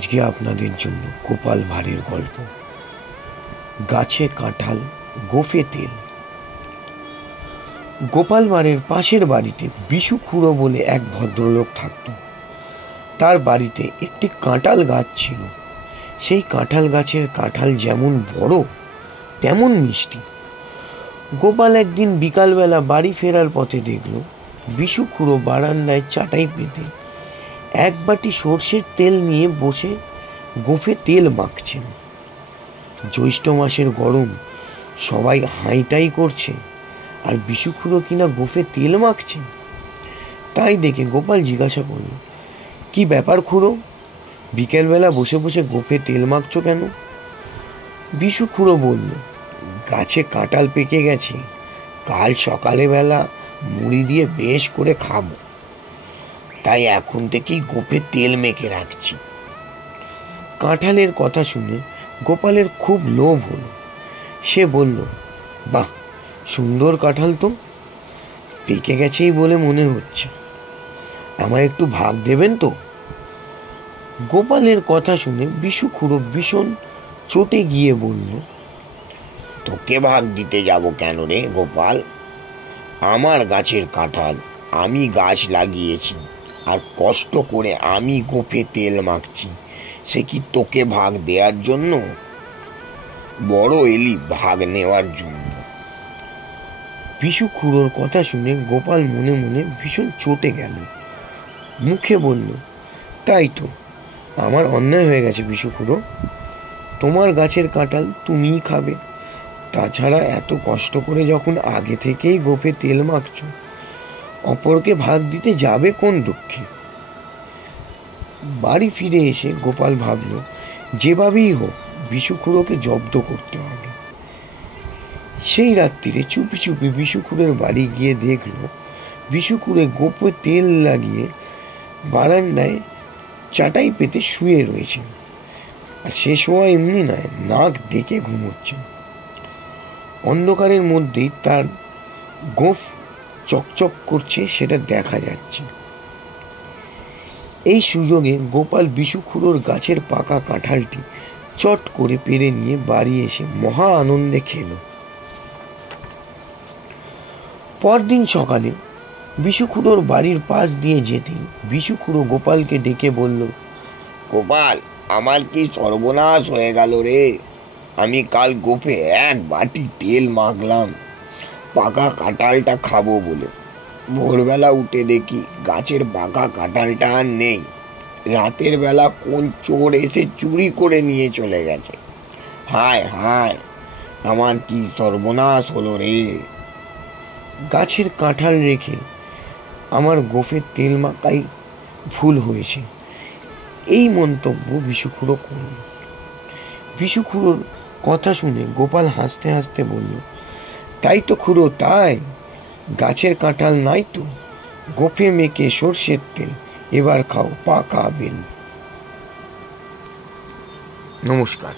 আজকে আপনাদের জন্য গোপাল ভাঁড়ের গল্প। গাছে কাঁঠাল, গোফে তেল। গোপাল ভাঁড়ের পাশের বাড়িতে বিশু খুড়ো বলে এক ভদ্রলোক থাকত। তার বাড়িতে একটি কাঁঠাল গাছ ছিল। সেই কাঁঠাল গাছের কাঁঠাল যেমন বড় তেমন মিষ্টি। গোপাল একদিন বিকালবেলা বাড়ি ফেরার পথে দেখল বিশু খুড়ো বারান্দায় চাটাই পেতে এক বাটি সর্ষের তেল নিয়ে বসে গোফে তেল মাখছেন। জ্যৈষ্ঠ মাসের গরম, সবাই হাইটাই করছে, আর বিশু খুড়ো কিনা গোফে তেল মাখছে। তাই দেখে গোপাল জিজ্ঞাসা করল, কি ব্যাপার খুড়ো, বিকেলবেলা বসে বসে গোফে তেল মাখছো কেন? বিশু খুড়ো বলল, গাছে কাঁঠাল পেকে গেছে, কাল সকালবেলা মুড়ি দিয়ে বেশ করে খাবো, তাই এখন থেকেই গোফে তেল মেখে রাখছি। কাঁঠালের কথা শুনে গোপালের খুব লোভ হলো। সে বলল, বাহ, সুন্দর কাঁঠাল তো, পেকে গেছেই বলে মনে হচ্ছে, আমায় একটু ভাগ দেবেন তো? গোপালের কথা শুনে বিশু খুড়ো ভীষণ চটে গিয়ে বলল, তোকে ভাগ দিতে যাব কেন রে গোপাল? আমার গাছের কাঁঠাল, আমি গাছ লাগিয়েছি, আর কষ্ট করে আমি গোফে তেল মাখছি, সে কি তোকে ভাগ দেওয়ার জন্য? বড় এলি ভাগ নেওয়ার জন্য। বিশু খুড়োর কথা শুনে গোপাল মনে মনে ভীষণ চটে গেল। মুখে বলল, তাই তো, আমার অন্যায় হয়ে গেছে বিশু খুড়ো, তোমার গাছের কাঁঠাল তুমিই খাবে, তাছাড়া এত কষ্ট করে যখন আগে থেকেই গোফে তেল মাখছো, অপরকে ভাগ দিতে যাবে কোন দুঃখে? বাড়ি ফিরে এসে গোপাল ভাবল, যেভাবেই হোক বিশু খুড়োকে জব্দ করতে হবে। সেই রাত্রিরে চুপি চুপি বিশু খুড়োর বাড়ি গিয়ে দেখল বিশু খুড়ো গোফে তেল লাগিয়ে বারান্দায় চাটাই পেতে শুয়ে রয়েছেন, আর সে সময় এমনি নয়, নাক ডেকে ঘুমোচ্ছেন। অন্ধকারের মধ্যেই তার গোফ চকচক করছে, সেটা দেখা যাচ্ছে। এই সুযোগে গোপাল বিশু খুড়োর গাছের পাকা কাঁঠালটি চট করে পেরে নিয়ে বাড়ি এসে মহা আনন্দে খেল। পরদিন সকালে বিশু খুড়োর বাড়ির পাশ দিয়ে যেতেই বিশু খুড়ো গোপালকে ডেকে বলল, গোপাল, আমার কি সর্বনাশ হয়ে গেল রে! আমি কাল গোফে এক বাটি তেল মাখলাম পাকা কাঁঠালটা খাবো বলে, ভোরবেলা উঠে দেখি গাছের পাকা কাঁঠালটা আর নেই। রাতের বেলা কোন চোর এসে চুরি করে নিয়ে চলে গেছে। হায় হায়, আমার কি সর্বনাশ হলো রে! গাছের কাঁঠাল রেখে আমার গোফে তেল মাখাই ভুল হয়েছে, এই মন্তব্য বিশু খুড়ো করল। বিশু খুড়োর কথা শুনে গোপাল হাসতে হাসতে বলল, তাই তো খুড়ো, তাই, গাছের কাঁঠাল নাই তো, গোফে মেখে সর্ষের তেল, এবার খাও পাকা বেল। নমস্কার।